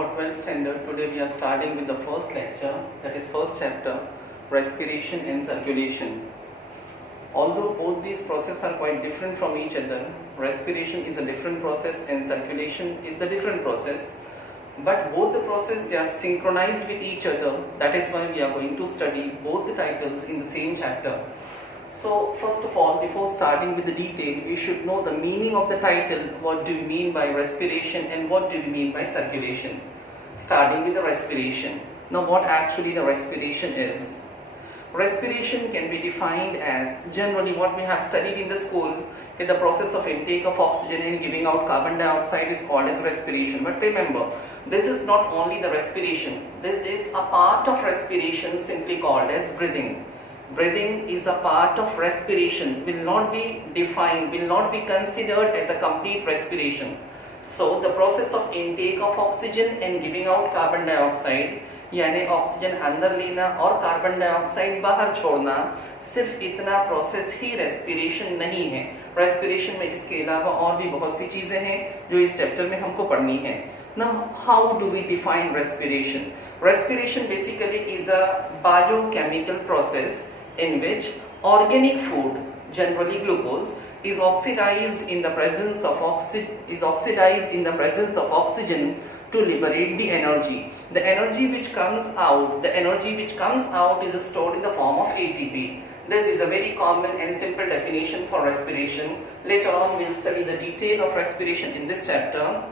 for 12th standard. Today we are starting with the first lecture, that is first chapter, respiration and circulation. Although both these processes are quite different from each other, respiration is a different process and circulation is the different process, but both the process they are synchronized with each other. That is why we are going to study both the titles in the same chapter. So first of all, before starting with the detail, we should know the meaning of the title. What do you mean by respiration and what do you mean by circulation? Starting with the respiration. Now what actually the respiration is? Respiration can be defined as generally what we have studied in the school, that the process of intake of oxygen and giving out carbon dioxide is called as respiration. But remember, this is not only the respiration, this is a part of respiration simply called as breathing. Breathing is a part of respiration, will not be defined, will not be considered as a complete respiration. So the process of intake of oxygen and giving out carbon dioxide, यानी oxygen अंदर लेना और carbon dioxide बाहर छोड़ना, सिर्फ इतना process ही respiration नहीं है. रेस्पिरेशन में इसके अलावा और भी बहुत सी चीजें हैं जो इस चैप्टर में हमको पढ़नी है. Now, how do we define respiration? Respiration basically is a biochemical process in which organic food, generally glucose, is oxidized in the presence of oxygen to liberate the energy. The energy which comes out is stored in the form of ATP. This is a very common and simple definition for respiration. Later on we will study the detail of respiration in this chapter.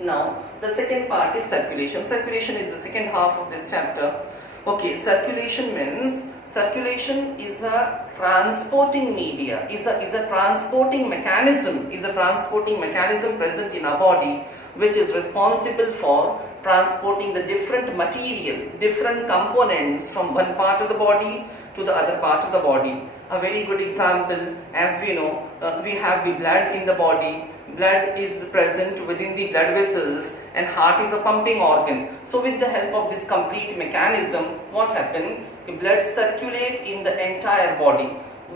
Now the second part is circulation. Circulation is the second half of this chapter. Okay, circulation is a transporting media, is a transporting mechanism present in our body, which is responsible for transporting the different material, different components from one part of the body to the other part of the body. A very good example, as we know, we have the blood in the body. Blood is present within the blood vessels and heart is a pumping organ. So with the help of this complete mechanism, what happens? The blood circulate in the entire body.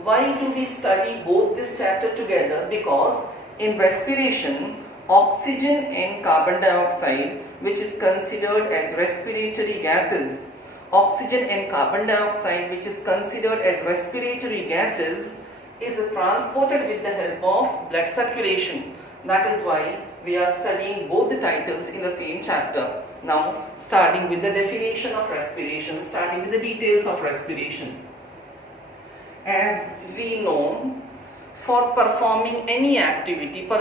Why do we study both this chapter together? Because in respiration, oxygen and carbon dioxide, which is considered as respiratory gases, oxygen and carbon dioxide, which is considered as respiratory gases, is transported with the help of blood circulation. That is why we are studying both the titles in the same chapter. Now, starting with the definition of respiration, starting with the details of respiration. As we know, for performing any activity, for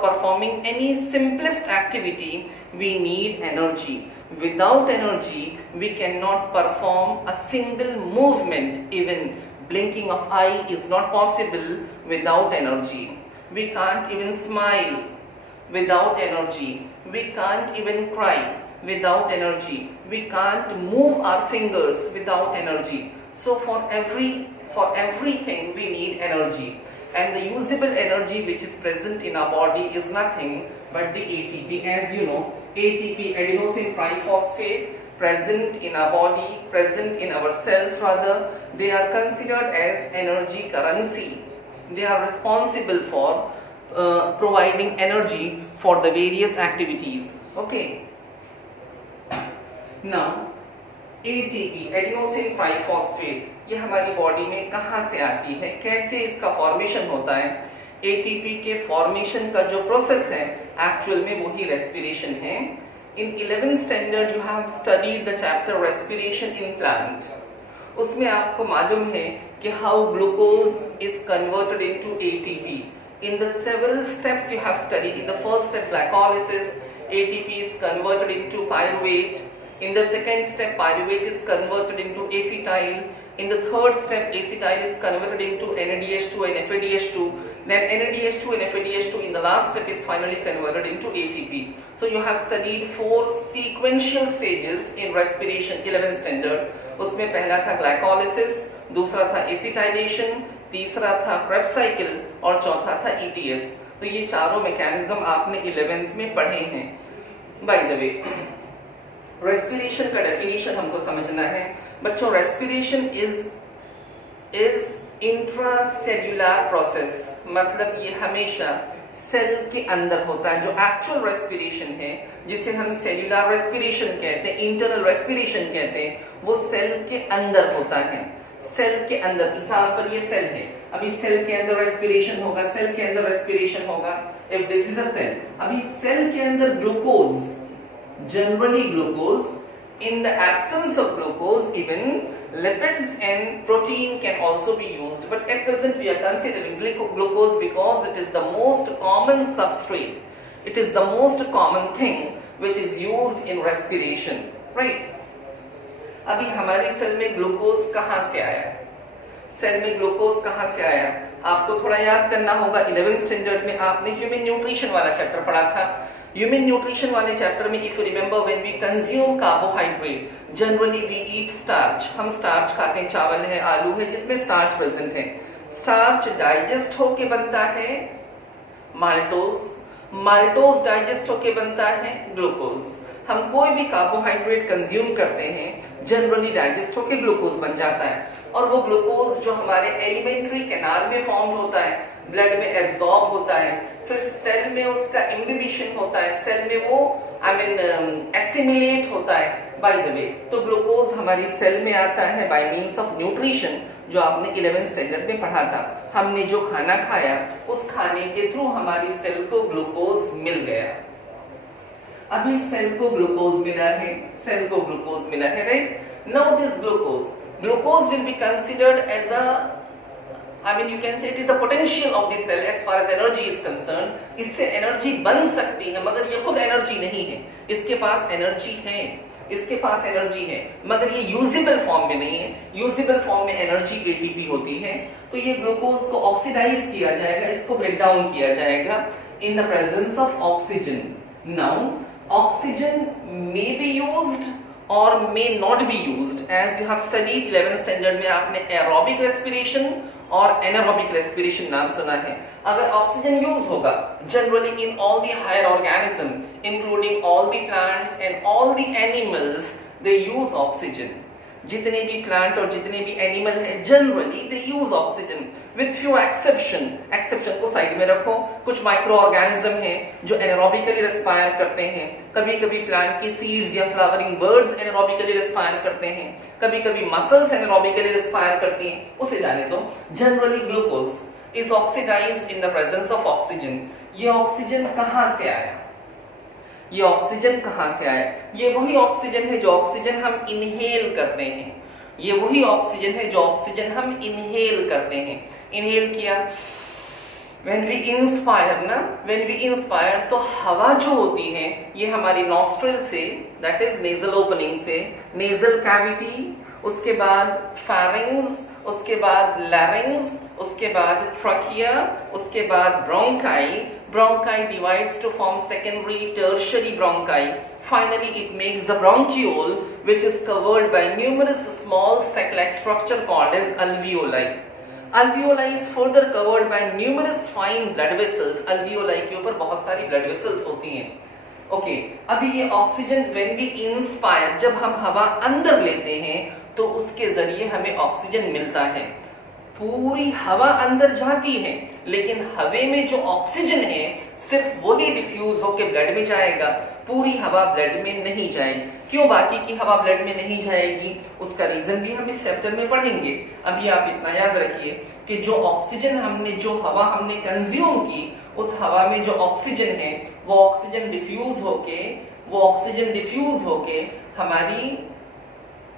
performing any simplest activity, we need energy. Without energy, we cannot perform a single movement. Even blinking of eye is not possible without energy. We can't even smile without energy. We can't even cry without energy. We can't move our fingers without energy. So for everything we need energy. And the usable energy which is present in our body is nothing but the ATP. As you know, ATP, adenosine triphosphate, present in our body, present in our cells rather, they are considered as energy currency. They are responsible for providing energy for the various activities. Okay. Now, ATP, adenosine triphosphate, ये हमारी body में कहाँ से आती है, कैसे इसका formation होता है? ATP के फॉर्मेशन का जो प्रोसेस है, एक्चुअल में वही रेस्पिरेशन है. In 11th standard you have studied the chapter respiration in plant. उसमें आपको मालूम है कि how glucose is converted into ATP. In the several steps you have studied, in the first step glycolysis, ATP is converted into pyruvate. In the second step, pyruvate is converted into acetyl. In the third step, acetyl is converted into NADH2 and FADH2. Then NADH2 and FADH2 in the last step is finally converted into ATP. So you have studied 4 sequential stages in respiration, 11th standard. उसमें पहला था glycolysis, दूसरा था acetylation, तीसरा था Krebs cycle और चौथा था ETS. तो ये चारों मैकेनिज्म आपने 11th में पढ़े हैं. By the way, रेस्पिरेशन का डेफिनेशन हमको समझना है बच्चों. रेस्पिरेशन इज इंट्रासेल्युलर प्रोसेस, मतलब ये हमेशा सेल के अंदर होता है। जो एक्चुअल रेस्पिरेशन है, जिसे हम सेल्यूलर रेस्पिरेशन कहते हैं, इंटरनल रेस्पिरेशन कहते हैं, वो सेल के अंदर होता है। सेल के अंदर, एग्जांपल ये सेल है, अभी सेल के अंदर रेस्पिरेशन होगा, सेल के अंदर रेस्पिरेशन होगा। If this is a cell, अभी सेल के अंदर glucose, generally glucose, in the absence of glucose even lipids and protein can also be used, but at present we are considering glucose because it is the most common substrate, it is the most common thing which is used in respiration, right? अभी हमारी cell में glucose कहां से आया? Cell में glucose कहां से आया? आपको थोड़ा याद करना होगा, 11th स्टैंडर्ड में आपने ह्यूमन न्यूट्रिशन वाला चैप्टर पढ़ा था। ह्यूमन न्यूट्रिशन वाले चैप्टर में if you remember, when we consume carbohydrate, generally we eat starch, हम स्टार्च खाते हैं, चावल है, आलू है, जिसमें स्टार्च प्रेजेंट है। स्टार्च डाइजेस्ट होके बनता है माल्टोज, माल्टोज डाइजेस्ट होके बनता है ग्लूकोज। हम कोई भी कार्बोहाइड्रेट कंज्यूम करते हैं, जनरली डाइजेस्ट होके ग्लूकोज बन जाता है, और वो ग्लूकोज जो हमारे एलिमेंट्री कैनाल में फॉर्म होता है, ब्लड में एब्जॉर्ब होता है, फिर सेल में उसका इम्बिबिशन होता है, सेल में वो एसिमिलेट होता है बाय द वे। तो ग्लूकोज हमारी सेल में आता है बाय मींस ऑफ न्यूट्रिशन, जो आपने 11th स्टैंडर्ड में पढ़ा था। हमने जो खाना खाया, उस खाने के थ्रू हमारी सेल को ग्लूकोज मिल गया। अभी सेल को ग्लूकोज मिला है, सेल को ग्लूकोज मिला है, right? Now this glucose will be considered as a, I mean you can say it is a potential of the cell as far as energy is concerned। इससे energy बन सकती है, मगर ये खुद एनर्जी नहीं है। इसके पास एनर्जी है, इसके पास एनर्जी है, मगर ये यूजेबल फॉर्म में नहीं है। यूजेबल फॉर्म में एनर्जी एटीपी होती है। तो ये ग्लूकोज को ऑक्सीडाइज किया जाएगा, इसको ब्रेक डाउन किया जाएगा इन the presence of oxygen. Now oxygen may be used or may not be used, as you have studied 11th standard में आपने aerobic respiration और anaerobic respiration नाम सुना है। अगर ऑक्सीजन यूज होगा generally in all the higher organism including all the plants and all the animals, they use oxygen। जितने भी प्लांट और जितने भी एनिमल है, generally they use oxygen with few exception. Exception को साइड में रखो। कुछ माइक्रो ऑर्गेनिज्म हैं जो एनारोबिकली रेस्पायर करते हैं, कभी कभी प्लांट की सीड्स या फ्लावरिंग बर्ड्स एनारोबिकली रेस्पायर करते हैं, कभी कभी मसल्स एनारोबिकली रेस्पायर करती हैं, उसे जाने दो। Generally glucose is oxidised in the presence of oxygen. ये ऑक्सीजन कहां से आया? ये ऑक्सीजन कहां से आया? ये वही ऑक्सीजन है जो ऑक्सीजन हम इनहेल करते हैं। ये वही ऑक्सीजन है जो ऑक्सीजन हम इनहेल करते हैं। इनहेल किया, व्हेन वी इंस्पायर ना, व्हेन वी इंस्पायर, तो हवा जो होती है ये हमारी नॉस्ट्रिल से, दैट इज नेजल ओपनिंग से, नेजल कैविटी, उसके बाद फेरिंग्स, उसके बाद लैरिंग्स, उसके बाद ट्रकिया, उसके बाद bronchi. Bronchi divides to form secondary, tertiary bronchi. Finally, it makes the bronchiole, which is covered by numerous small sac-like structure called as alveoli. Alveoli is further covered by numerous fine blood vessels. Alveoli के ऊपर बहुत सारी blood vessels होती हैं। Okay, अभी ये oxygen when we inspire, जब हम हवा अंदर लेते हैं तो उसके जरिए हमें ऑक्सीजन मिलता है। पूरी हवा अंदर जाती है, लेकिन हवा में जो ऑक्सीजन है सिर्फ वही डिफ्यूज होकर ब्लड में जाएगा, पूरी हवा ब्लड में नहीं जाएगी। क्यों बाकी की हवा ब्लड में नहीं जाएगी? उसका रीजन भी हम इस चैप्टर में पढ़ेंगे। अभी आप इतना याद रखिए कि जो ऑक्सीजन हमने, जो हवा हमने कंज्यूम की, उस हवा में जो ऑक्सीजन है वो ऑक्सीजन डिफ्यूज होके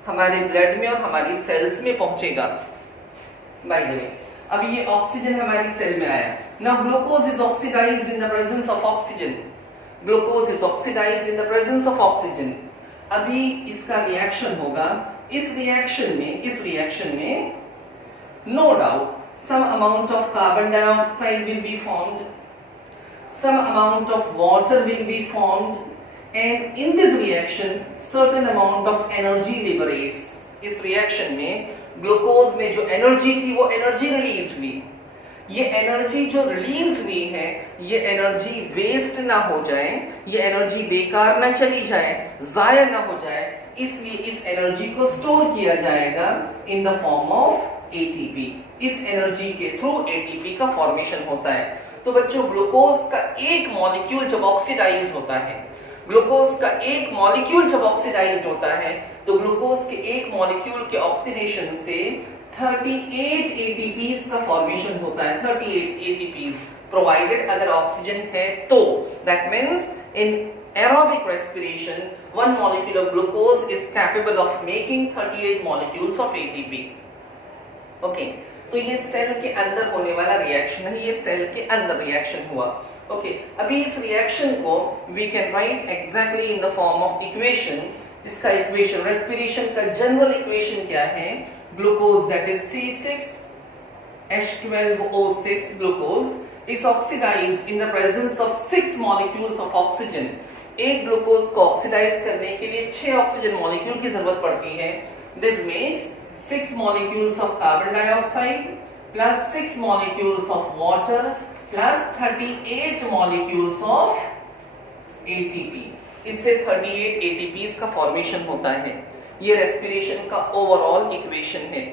हमारे ब्लड में और हमारी सेल्स में पहुंचेगा। बाय द वे, अभी ये ऑक्सीजन हमारी सेल में आया। Now glucose is oxidised in the presence of oxygen. Glucose is oxidised in the presence of oxygen. अभी इसका रिएक्शन होगा। इस रिएक्शन में no doubt some amount of carbon dioxide will be formed, some amount of water will be formed, and in this reaction certain amount of energy liberates। इस reaction में glucose में जो energy थी वो energy release हुई। ये energy जो release हुई है, ये एनर्जी वेस्ट ना हो जाए, ये एनर्जी बेकार ना चली जाए, जाया ना हो जाए, इसलिए इस एनर्जी को स्टोर किया जाएगा इन द फॉर्म ऑफ एटीपी। इस एनर्जी के थ्रू एटीपी का फॉर्मेशन होता है। तो बच्चों ग्लूकोज का एक मॉलिक्यूल जब ऑक्सीडाइज होता है, ग्लूकोज का एक मॉलिक्यूल जब ऑक्सीडाइज होता है तो ग्लूकोज के एक मॉलिक्यूल के ऑक्सीडेशन से 38 ATPs का फॉर्मेशन होता है। 38 ATPs प्रोवाइडेड अगर ऑक्सीजन है तो। That means in aerobic respiration one molecule of glucose is capable of making 38 molecules of ATP. Okay, तो ये सेल के अंदर होने वाला रिएक्शन है, ये सेल के अंदर रिएक्शन हुआ। ओके, अभी इस रिएक्शन को we can write exactly in the form of equation. इसका इक्वेशन, रेस्पिरेशन का जनरल इक्वेशन क्या है? Glucose that is C6H12O6 glucose is oxidized in the presence of 6 molecules of oxygen. एक ग्लूकोज को ऑक्सीडाइज करने के लिए 6 ऑक्सीजन मॉलिक्यूल की जरूरत पड़ती है। This makes 6 molecules of carbon dioxide plus 6 molecules of water plus 38 molecules of ATP. इससे 38 ATPs का फॉर्मेशन होता है। ये रेस्पिरेशन का ओवरऑल इक्वेशन है।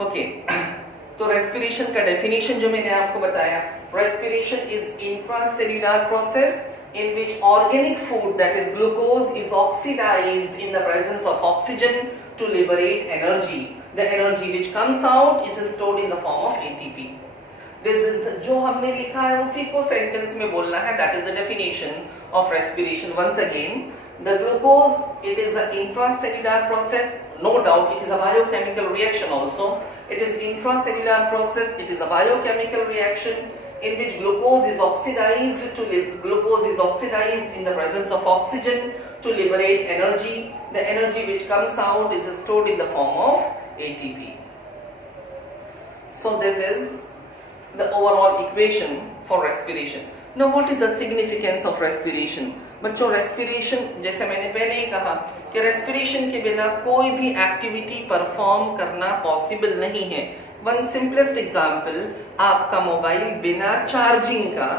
ओके, तो रेस्पिरेशन का डेफिनेशन जो मैंने आपको बताया, respiration is intracellular process in which organic food that is glucose is oxidized in the presence of oxygen to liberate energy. The energy which comes out is stored in the form of ATP. This is जो हमने लिखा है उसी को sentence में बोलना है। That is the definition of respiration. Once again, the glucose, it is an intracellular process. No doubt, it is a biochemical reaction also. It is intracellular process. It is a biochemical reaction in which glucose is oxidized in the presence of oxygen to liberate energy. The energy which comes out is stored in the form of ATP. So this is the overall equation for respiration. Now what is the significance of respiration? बच्चों, respiration जैसे मैंने पहले ही कहा कि respiration के बिना कोई भी एक्टिविटी परफॉर्म करना पॉसिबल नहीं है। वन सिंपलेस्ट एग्जाम्पल, आपका मोबाइल बिना चार्जिंग का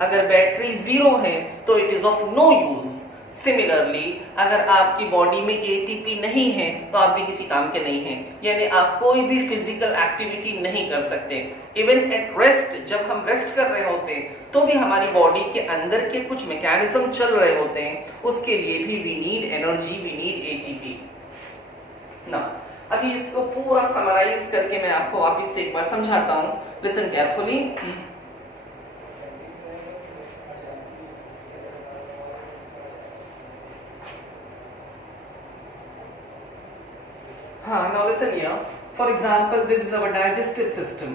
अगर बैटरी 0 है तो it is of no use. Similarly अगर आपकी बॉडी में एटीपी नहीं है तो आप भी किसी काम के नहीं हैं, यानी आप कोई भी फिजिकल एक्टिविटी नहीं कर सकते। इवन एट रेस्ट, जब हम रेस्ट कर रहे होते हैं तो भी हमारी बॉडी के अंदर के कुछ मैकेनिज्म चल रहे होते हैं, उसके लिए भी we need energy, we need ATP ना। अभी इसको पूरा समराइज करके मैं आपको वापस से एक बार समझाता हूं। Listen carefully. हाँ, now listen here. For example, this is our digestive system.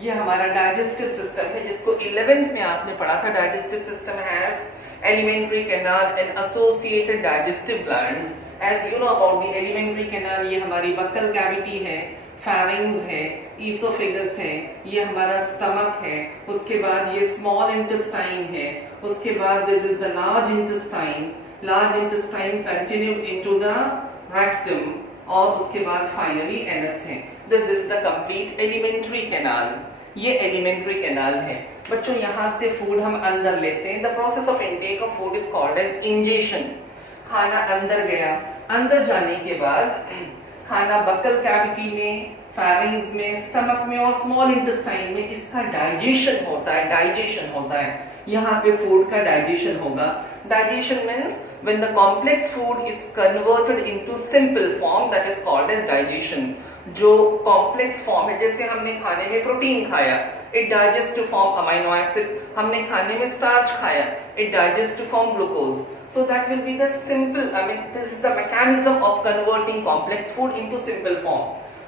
ये हमारा डाइजेस्टिव सिस्टम है जिसको 11th में आपने पढ़ा था। Digestive system has alimentary canal and associated digestive glands. As you know about the alimentary canal, ये हमारी बक्कल कैविटी है, pharynx है, esophagus है, ये हमारा स्टमक है, उसके बाद ये small intestine है, उसके बाद this is the large intestine. Large intestine continue into the rectum और उसके बाद finally anus है। This is the complete alimentary canal. ये alimentary canal है। बच्चों, यहाँ से फूड हम अंदर लेते हैं। The process of intake of food is called as ingestion. खाना अंदर गया, अंदर जाने के बाद खाना बक्कल कैविटी में, फैरिंग्स में, स्टमक में और स्मॉल इंटेस्टाइन में इसका डाइजेशन होता है। डाइजेशन होता है, यहाँ पे फूड का डाइजेशन होगा। Digestion means when the complex food is converted into simple form, that is called as digestion. जो कॉम्प्लेक्स फॉर्म है, जैसे हमने खाने में प्रोटीन खाया, it digest to form amino acid. हमने खाने में स्टार्च खाया, it digest to form glucose. So that will be the simple, I mean this is the mechanism of converting complex food into simple form.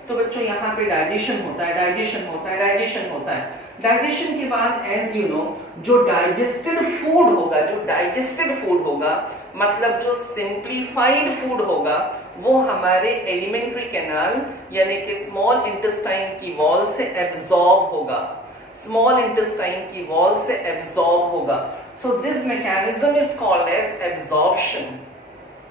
तो बच्चों, यहाँ पे digestion होता है, डाइजेशन होता है, डाइजेशन होता है। डाइजेशन के बाद एज यू नो, जो डाइजेस्टेड फूड होगा, जो डाइजेस्टेड फूड होगा मतलब जो सिंप्लीफाइड फूड होगा, वो हमारे एलिमेंट्री कैनाल यानी कि स्मॉल इंटेस्टाइन की वॉल से एब्जॉर्ब होगा। स्मॉल इंटेस्टाइन की वॉल से एब्जॉर्ब होगा। So this mechanism is called as absorption.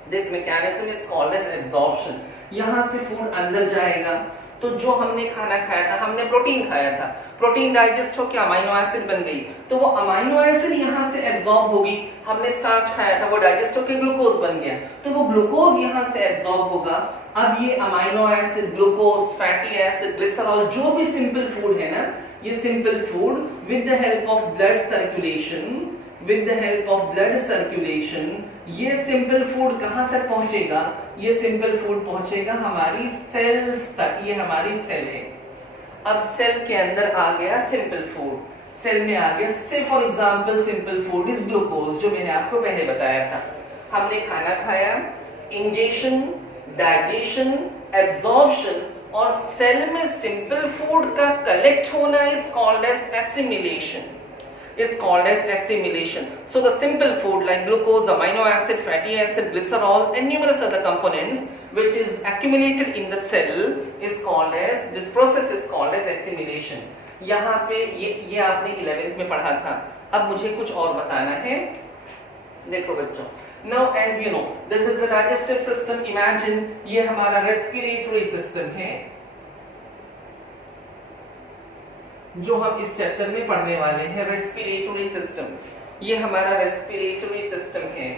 This mechanism is called as absorption. यहां से फूड अंदर जाएगा, तो जो हमने खाना खाया था, हमने प्रोटीन खाया था, प्रोटीन डाइजेस्ट होकर अमीनो एसिड बन गई, तो वो अमीनो एसिड यहाँ से एब्जॉर्ब होगी। हमने स्टार्च खाया था, वो डाइजेस्ट होकर ग्लूकोज बन गया, तो वो ग्लूकोज यहाँ से एब्जॉर्ब होगा। अब ये amino acid, glucose, fatty acid, glycerol, जो भी सिंपल फूड है ना, ये simple food with the help of blood circulation, with the help of blood circulation, ये सिंपल फूड कहां तक पहुंचेगा? ये सिंपल फूड पहुंचेगा हमारी सेल्स तक। ये हमारी सेल है। अब सेल के अंदर आ गया सिंपल फूड, सेल में आ गया, say for example simple food is glucose, जो मैंने आपको पहले बताया था। हमने खाना खाया, इंजेक्शन, डाइजेशन, एब्जॉर्प्शन और सेल में सिंपल फूड का कलेक्ट होना is called as assimilation, is called as assimilation. So the simple food like glucose, amino acid, fatty acid, glycerol and numerous other components which is accumulated in the cell is called as, this process is called as assimilation. यहाँ पे ये आपने 11th में पढ़ा था। अब मुझे कुछ और बताना है। देखो बच्चों, now as you know this is the digestive system. Imagine ये हमारा respiratory system है जो हम इस चैप्टर में पढ़ने वाले हैं, रेस्पिरेटरी सिस्टम। ये हमारा रेस्पिरेटरी सिस्टम है।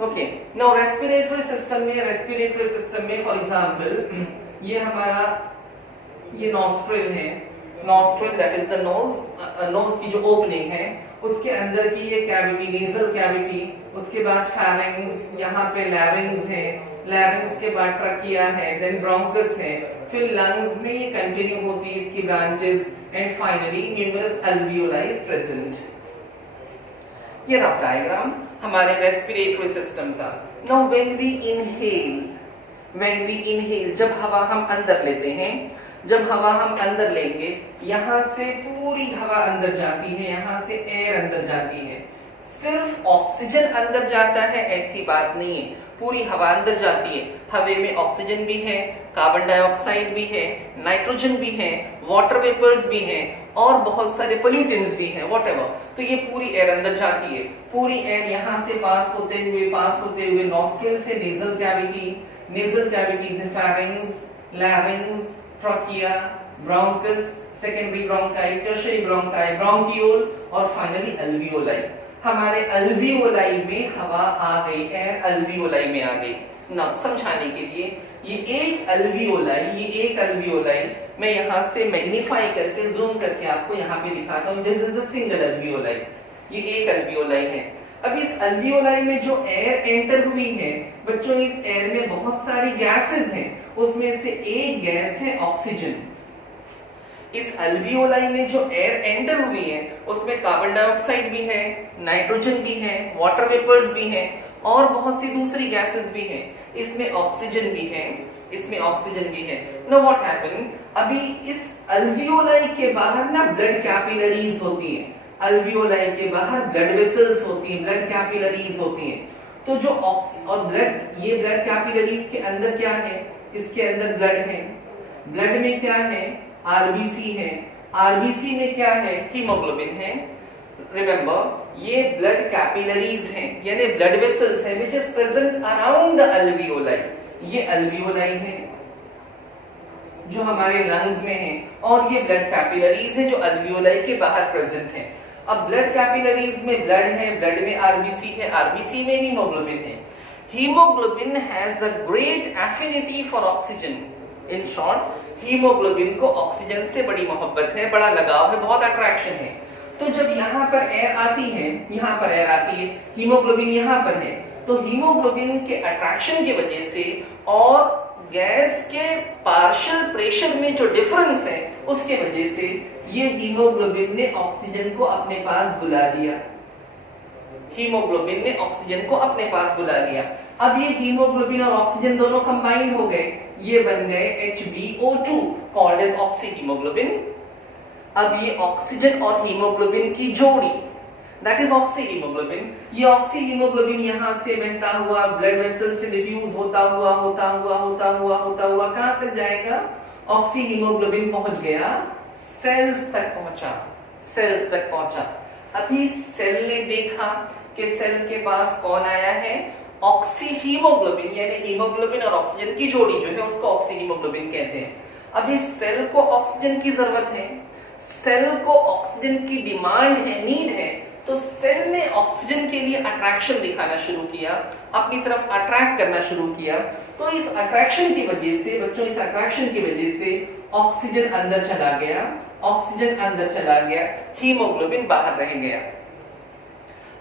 ओके, नाउ रेस्पिरेटरी सिस्टम में फॉर एग्जांपल ये हमारा ये नॉस्ट्रिल है, nostril that is the nose, nose की जो ओपनिंग है उसके अंदर की ये कैविटी, नेजल कैविटी, उसके बाद फेरिंग्स, यहाँ पे लैरिंग्स है, लैरिंग्स के बाद ट्रकिया है, देन ब्रोंकस है, फिर लंग्स में ये कंटिन्यू होती है इसकी branches and finally numerous alveoli is present. ये रफ डायग्राम हमारे रेस्पिरेटरी सिस्टम का। नाउ व्हेन वी इनहेल, जब हवा हम अंदर लेते हैं, जब हवा हम अंदर लेंगे, यहां से पूरी हवा अंदर जाती है, यहां से एयर अंदर जाती है। सिर्फ ऑक्सीजन अंदर जाता है ऐसी बात नहीं है, पूरी हवा अंदर जाती है। हवा में ऑक्सीजन भी है, कार्बन डाइऑक्साइड भी है, नाइट्रोजन भी है, वाटर वेपर्स भी हैं और बहुत सारे पोल्यूटेंट्स भी हैं, व्हाटएवर। तो ये पूरी एयर अंदर जाती है। पूरी एयर यहाँ से पास होते हुए नॉस्ट्रिल से नेजल कैविटी, नेजल कैविटी से pharynx, लैरिंग्स, trachea, bronchus, secondary bronchi, tertiary bronchi, bronchiole और फाइनली अल्वियोलाई। हमारे अल्वियोलाई में हवा आ गई, एयर अल्वियोलाई में आ गई। ना समझाने के लिए ये एक अल्वियोलाई मैं यहाँ से मैग्नीफाई करके जूम करके आपको यहाँ पे दिखाता हूँ। This is the single alveoli, ये एक अल्वियोलाई है। अब इस अल्वियोलाई में जो एयर एंटर हुई है बच्चों, इस एयर में बहुत सारी गैसेस हैं, उसमें से एक गैस है ऑक्सीजन। इस अल्वियोलाई में जो एयर एंटर हुई है उसमें कार्बन डाइऑक्साइड भी है, नाइट्रोजन भी है, वाटर वेपर्स भी हैं और बहुत सी दूसरी गैसेस भी हैं। इसमें ऑक्सीजन भी है, नो व्हाट हैपन, अभी इस अल्वियोलाई के बाहर ना ब्लड कैपिलरीज होती हैं, अल्वियोलाई के बाहर ब्लड वेसल्स होती हैं, ब्लड कैपिलरीज होती हैं। तो जो और ब्लड, ये ब्लड कैपिलरीज के अंदर क्या है? इसके अंदर ब्लड है, ब्लड में क्या है? आरबीसी है, आरबीसी में क्या है? हीमोग्लोबिन है। रिमेंबर, ये ब्लड कैपिलरीज हैं, यानी ब्लड वेसल्स हैं which is present around the alveoli. ये अल्वियोलाई है जो हमारे लंग्स में है और ये ब्लड कैपिलरीज है जो अल्वियोलाई के बाहर प्रेजेंट है। अब ब्लड कैपिलरीज में ब्लड है, ब्लड में आरबीसी है, आरबीसी में हीमोग्लोबिन है। Haemoglobin has a great affinity for oxygen. In short, haemoglobin को ऑक्सीजन से बड़ी मोहब्बत है, बड़ा लगाव है, बहुत अट्रैक्शन है। तो जब यहाँ पर एयर आती है, यहाँ पर एयर आती है, हीमोग्लोबिन यहाँ पर है, तो हीमोग्लोबिन के अट्रैक्शन की वजह से और गैस के पार्शियल प्रेशर में जो डिफरेंस है उसके वजह से ये हीमोग्लोबिन ने ऑक्सीजन को अपने पास बुला लिया, हीमोग्लोबिन ने ऑक्सीजन को अपने पास बुला लिया। अब ये हीमोग्लोबिन और ऑक्सीजन दोनों कंबाइंड हो गए, ये बन गए HbO2 कॉल्ड एज ऑक्सीहीमोग्लोबिन। अब ये ऑक्सीजन और हीमोग्लोबिन की जोड़ी दैट इज ऑक्सीहीमोग्लोबिन, ये ऑक्सीहीमोग्लोबिन यहां से बहता हुआ ब्लड वेसल से डिफ्यूज होता हुआ कहां तक जाएगा? ऑक्सीहीमोग्लोबिन पहुंच गया सेल्स तक पहुंचा। अभी सेल ने देखा कि सेल के पास कौन आया है? ऑक्सीहीमोग्लोबिन, यानी हीमोग्लोबिन और ऑक्सीजन की जोड़ी जो है उसको ऑक्सीहीमोग्लोबिन कहते हैं। अभी सेल को ऑक्सीजन की जरूरत है, सेल को ऑक्सीजन की डिमांड है, नीड है, तो सेल ने ऑक्सीजन के लिए अट्रैक्शन दिखाना शुरू किया अपनी तरफ अट्रैक्ट करना शुरू किया। तो इस अट्रैक्शन की वजह से बच्चों, इस अट्रैक्शन की वजह से ऑक्सीजन अंदर चला गया, ऑक्सीजन अंदर चला गया, हीमोग्लोबिन बाहर रह गया।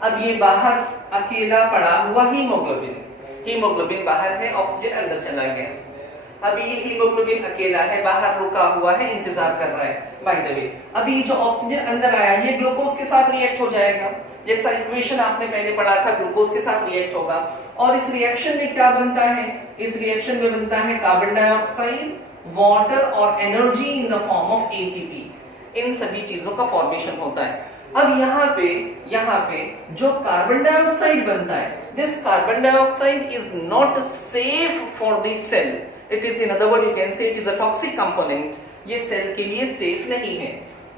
अब ये बाहर अकेला पड़ा हुआ हीमोग्लोबिन, हीमोग्लोबिन बाहर है, ऑक्सीजन अंदर चला गया। अभी ये हीमोग्लोबिन अकेला है, बाहर रुका हुआ है, इंतजार कर रहा है। बाय द वे, अभी जो ऑक्सीजन अंदर आया ये ग्लूकोज के साथ रिएक्ट हो जाएगा, जैसा इक्वेशन आपने पहले पढ़ा था, ग्लूकोज के साथ रिएक्ट होगा। और इस रिएक्शन में क्या बनता है? इस रिएक्शन में बनता है कार्बन डाइऑक्साइड, वाटर और energy in the form of ATP. इन सभी चीजों का फॉर्मेशन होता है। अब यहाँ पे जो कार्बन डाइऑक्साइड बनता है, this carbon dioxide is not safe for the cell, it is in other word you can say it is a toxic component. ये सेल के लिए सेफ नहीं है।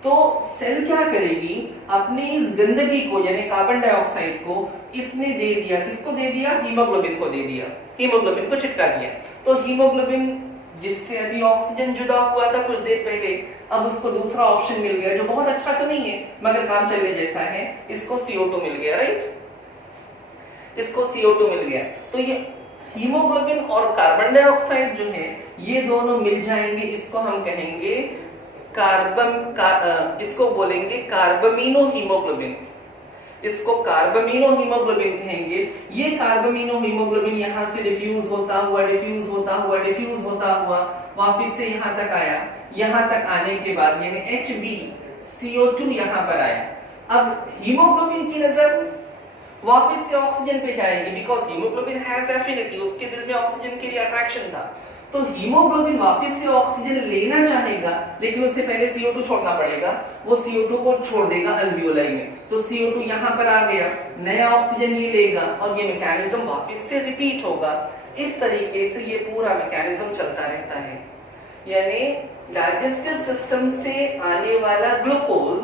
तो सेल क्या करेगी? अपने इस गंदगी को यानी कार्बन डाइऑक्साइड को इसने दे दिया, किसको दे दिया? हीमोग्लोबिन को दे दिया, हीमोग्लोबिन को चिपका दिया। तो हीमोग्लोबिन जिससे अभी ऑक्सीजन जुदा हुआ था कुछ देर पहले, अब उसको दूसरा ऑप्शन मिल गया जो बहुत अच्छा तो नहीं है मगर काम चलने जैसा है, इसको CO2 मिल गया, राइट? इसको CO2 मिल गया। तो ये हीमोग्लोबिन और कार्बन डाइऑक्साइड जो है ये दोनों मिल जाएंगे, इसको हम कहेंगे इसको बोलेंगे कार्बमिनो हीमोग्लोबिन, इसको कार्बमिनो हीमोग्लोबिन कहेंगे। ये कार्बमिनो हीमोग्लोबिन यहाँ से डिफ्यूज होता हुआ वापिस से यहाँ तक आया। यहाँ तक आने के बाद यानी HbCO2 यहाँ पर आया। अब हीमोग्लोबिन की नजर वापिस से ऑक्सीजन पे जाएगी, बिकॉज हीमोग्लोबिन हैज एफिनिटी, उसके दिल में ऑक्सीजन के लिए अट्रैक्शन था। तो हीमोग्लोबिन वापस से ऑक्सीजन लेना चाहेगा, लेकिन उससे पहले CO2 छोड़ना पड़ेगा। वो CO2 को छोड़ देगा अल्वियोलाई में, तो CO2 यहाँ पर आ गया, नया ऑक्सीजन ये लेगा और ये मैकेनिज्म वापस से रिपीट होगा। इस तरीके से ये पूरा मैकेनिज्म चलता रहता है। यानी डाइजेस्टिव सिस्टम से आने वाला ग्लूकोज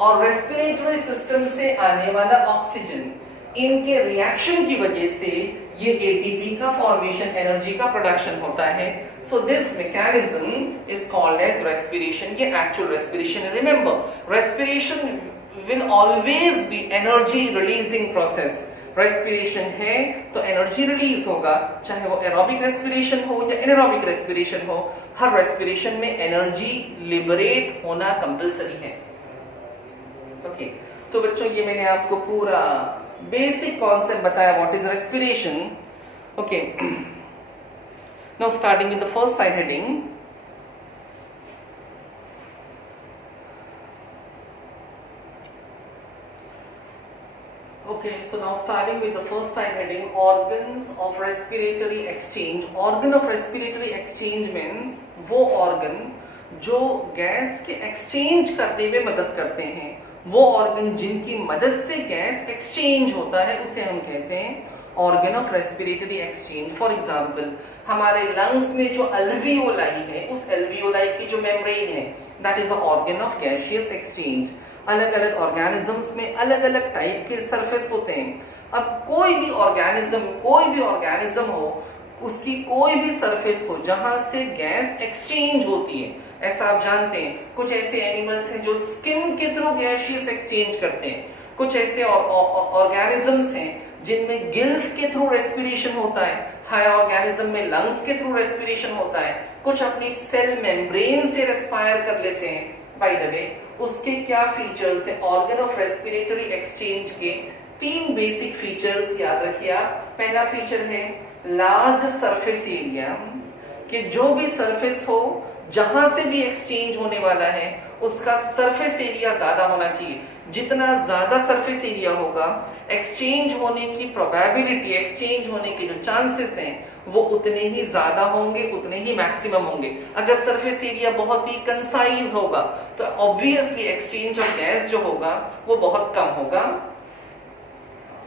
और रेस्पिरेटरी सिस्टम से आने वाला ऑक्सीजन, इनके रिएक्शन की वजह से ये एटीपी का फॉर्मेशन, एनर्जी का प्रोडक्शन होता है। So this mechanism is called as respiration. ये एक्चुअल रेस्पिरेशन है। Remember, respiration will always be energy releasing process. Respiration है तो एनर्जी रिलीज होगा, चाहे वो एरोबिक रेस्पिरेशन हो या एनारोबिक रेस्पिरेशन हो, हर रेस्पिरेशन में एनर्जी लिबरेट होना कंपल्सरी है। ओके, तो बच्चों ये मैंने आपको पूरा बेसिक कॉन्सेप्ट बताया, what is respiration. Okay, now starting with the first side heading. Okay, so now starting with the first side heading, organs of respiratory exchange. Organ of respiratory exchange means वो organ जो gas के exchange करने में मदद करते हैं, वो organ जिनकी मदद से गैस एक्सचेंज होता है उसे हम कहते हैं organ of respiratory exchange. For example, हमारे लंग्स में जो अल्वियोलाई है, उस अल्वियोलाई की जो मेम्ब्रेन है, that is a organ of gaseous exchange. अलग अलग ऑर्गेनिजम्स में अलग अलग टाइप के सरफेस होते हैं। अब कोई भी ऑर्गेनिज्म हो, उसकी कोई भी सरफेस हो जहां से गैस एक्सचेंज होती है, ऐसा आप जानते हैं। कुछ ऐसे एनिमल्स हैं जो स्किन के थ्रू गैसियस एक्सचेंज करते हैं, कुछ ऐसे ऑर्गेनिजम्स हैं जिनमें गिल्स के थ्रू रेस्पिरेशन होता है, हाई ऑर्गेनिज्म में लंग्स के थ्रू रेस्पिरेशन होता है, कुछ अपनी सेल मेम्ब्रेन से रेस्पायर कर लेते हैं। बाय द वे, उसके क्या फीचर्स है? ऑर्गन ऑफ रेस्पिरेटरी एक्सचेंज के 3 बेसिक फीचर्स याद रखिए आप। पहला फीचर है लार्ज सरफेस एरिया, कि जो भी सरफेस हो जहां से भी एक्सचेंज होने वाला है उसका सरफेस एरिया ज्यादा होना चाहिए। जितना ज्यादा सरफेस एरिया होगा, एक्सचेंज होने की प्रोबेबिलिटी, एक्सचेंज होने के जो चांसेस हैं वो उतने ही ज्यादा होंगे, उतने ही मैक्सिमम होंगे। अगर सरफेस एरिया बहुत ही कंसाइज होगा तो ऑब्वियसली एक्सचेंज ऑफ गैस जो होगा वो बहुत कम होगा।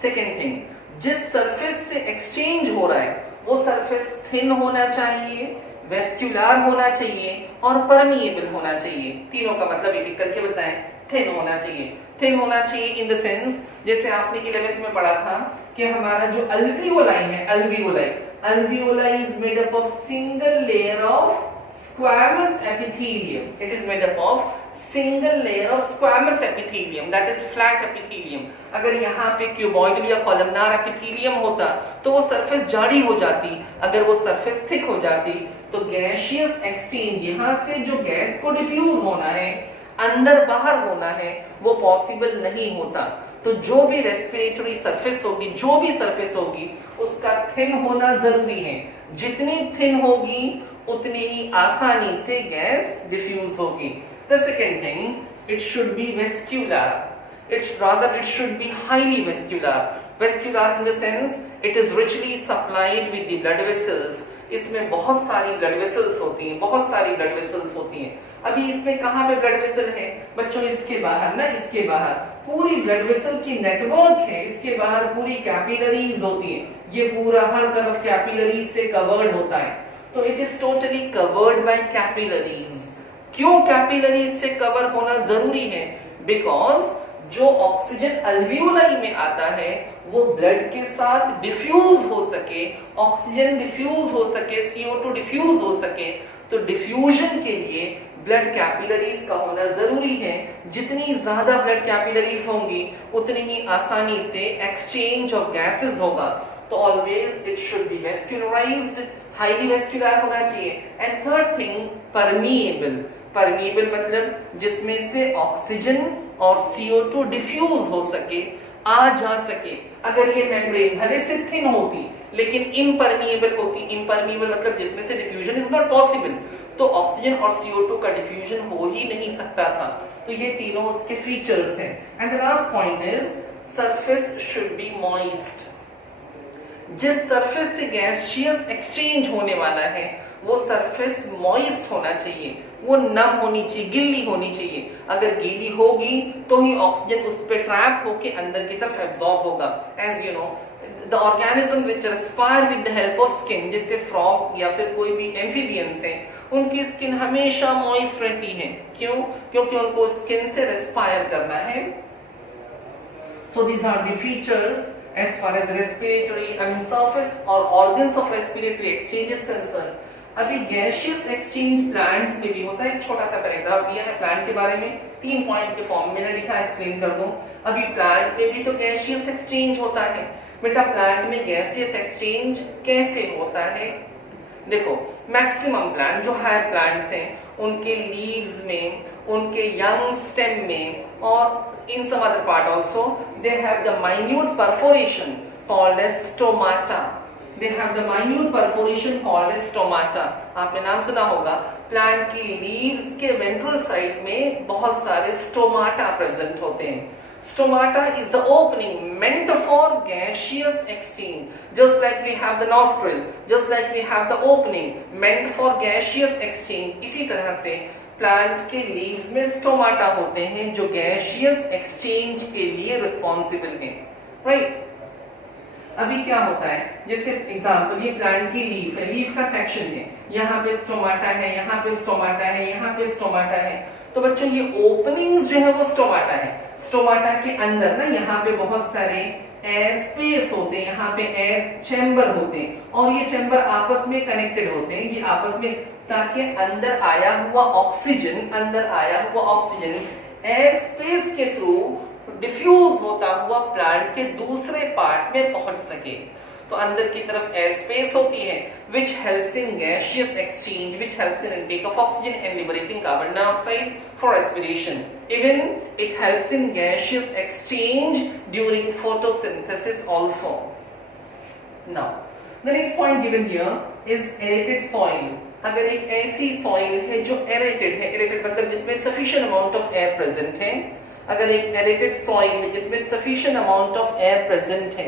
सेकेंड थिंग, जिस सरफेस से एक्सचेंज हो रहा है वो सरफेस थिन होना चाहिए, वेस्क्युलर होना चाहिए और परमिएबल होना चाहिए। तीनों का मतलब एक एक करके बताएं। थिन होना चाहिए, थिन होना चाहिए इन द सेंस, जैसे आपने 11th में पढ़ा था कि हमारा जो अल्वियोलाई है, alveoli is made up of single layer of squamous epithelium. It is made up of single layer of squamous epithelium, that is flat epithelium. अगर यहाँ पे क्यूबॉइडल या कॉलमनार एपिथेलियम होता तो वो सरफेस जाड़ी हो जाती, अगर वो सरफेस थिक हो जाती तो गैसियस एक्सचेंज, यहाँ से जो गैस को डिफ्यूज होना है, अंदर बाहर होना है, वो पॉसिबल नहीं होता। तो जो भी रेस्पिरेटरी सरफेस होगी, जो भी सरफेस होगी, उसका थिन होना जरूरी है। जितनी थिन होगी उतनी ही आसानी से गैस डिफ्यूज होगी। The second thing, it should be vascular. It should be highly vascular. Vascular in the sense it is richly supplied with the blood vessels. इसमें बहुत सारी ब्लड वेसल्स होती हैं, बहुत सारी ब्लड वेसल्स होती हैं। अभी इसमें कहाँ पे ब्लड वेसल है बच्चों? इसके बाहर ना, इसके बाहर पूरी ब्लड वेसल की नेटवर्क है, इसके बाहर पूरी कैपिलरीज होती है, ये पूरा हर तरफ कैपिलरीज से कवर्ड होता है। तो it is totally covered by capillaries. क्यों कैपिलरीज से कवर होना जरूरी है? बिकॉज जो ऑक्सीजन अल्वियोलाई में आता है वो ब्लड के साथ डिफ्यूज हो सके, ऑक्सीजन डिफ्यूज हो सके, CO2 डिफ्यूज हो सके, तो डिफ्यूजन के लिए ब्लड कैपिलरीज का होना जरूरी है। जितनी ज्यादा ब्लड कैपिलरीज होंगी उतनी ही आसानी से एक्सचेंज ऑफ गैसेस होगा। तो always it should be vascularised, highly vascular होना चाहिए। And third thing, permeable. Permeable मतलब जिसमें से ऑक्सीजन और CO2 डिफ्यूज हो सके, आ जा सके। अगर ये मेम्ब्रेन भले से थिन होती लेकिन इम्परमिएबल होती, इम्परमिएबल मतलब जिसमें से डिफ्यूजन इज नॉट पॉसिबल, तो ऑक्सीजन और CO2 का डिफ्यूजन हो ही नहीं सकता था। तो ये तीनों उसके फीचर्स हैं। And the last point is surface should be moist. जिस सरफेस से गैसियस एक्सचेंज होने वाला है वो सरफेस मॉइस्ट होना चाहिए, वो नम होनी चाहिए, गीली होनी चाहिए। अगर गीली होगी तो ही ऑक्सीजन उस पे ट्रैप होके अंदर की तरफ एब्जॉर्ब होगा। As you know, the organism which respire with the help of skin, जैसे फ्रॉग या फिर कोई भी एम्फीबियंस है, उनकी स्किन हमेशा मॉइस्ट रहती है। क्यों? क्योंकि उनको स्किन से रेस्पायर करना है। So these are the features as far as respiratory, surface or organs of respiratory exchange is concerned. अभी गैसियस एक्सचेंज प्लांट्स में भी होता है। एक छोटा सा पैराग्राफ दिया है प्लांट के बारे में, 3 पॉइंट के फॉर्म में मैंने लिखा, एक्सप्लेन कर दूं। अभी प्लांट में भी तो गैसियस एक्सचेंज होता है। बेटा प्लांट में गैसियस एक्सचेंज कैसे होता है? देखो, मैक्सिमम प्लांट जो हायर प्लांट्स हैं उनके लीव्स में, उनके यंग स्टेम में और in some other part also they have the minute perforation called as stomata. They have the minute perforation called as stomata. आपने नाम सुना होगा, प्लांट की लीव्स के वेंट्रल साइड में बहुत सारे स्टोमाटा प्रेजेंट होते हैं। Stomata is the opening meant for gaseous exchange. Just like we have the nostril, just like we have the opening meant for gaseous exchange. इसी तरह से प्लांट के लीव्स में स्टोमाटा होते हैं जो गैसियस एक्सचेंज के लिए रिस्पॉन्सिबल हैं, राइट? अभी क्या होता है, जैसे एग्जांपल ये प्लांट की लीफ है, लीफ का सेक्शन है, यहाँ पे स्टोमाटा है, यहाँ पे स्टोमाटा है, यहाँ पे स्टोमाटा है। तो बच्चों ये ओपनिंग्स जो है वो स्टोमाटा है। स्टोमाटा के अंदर ना यहाँ पे बहुत सारे एयर स्पेस होते हैं, यहाँ पे एयर चैम्बर होते हैं और ये चैम्बर आपस में कनेक्टेड होते हैं, ये आपस में, ताकि अंदर आया हुआ ऑक्सीजन, अंदर आया हुआ ऑक्सीजन एयर स्पेस के थ्रू डिफ्यूज होता हुआ प्लांट के दूसरे पार्ट में पहुंच सके। तो अंदर की तरफ एयर स्पेस होती है which helps in gaseous exchange, which helps in intake of oxygen and liberating carbon dioxide for respiration. Even it helps in gaseous exchange during photosynthesis also. Now, the next point given here is aerated soil. अगर एक ऐसी soil है जो aerated है, aerated मतलब जिसमें sufficient amount of air present है, अगर एक एरेटेड सॉइल है जिसमें sufficient amount of air present है,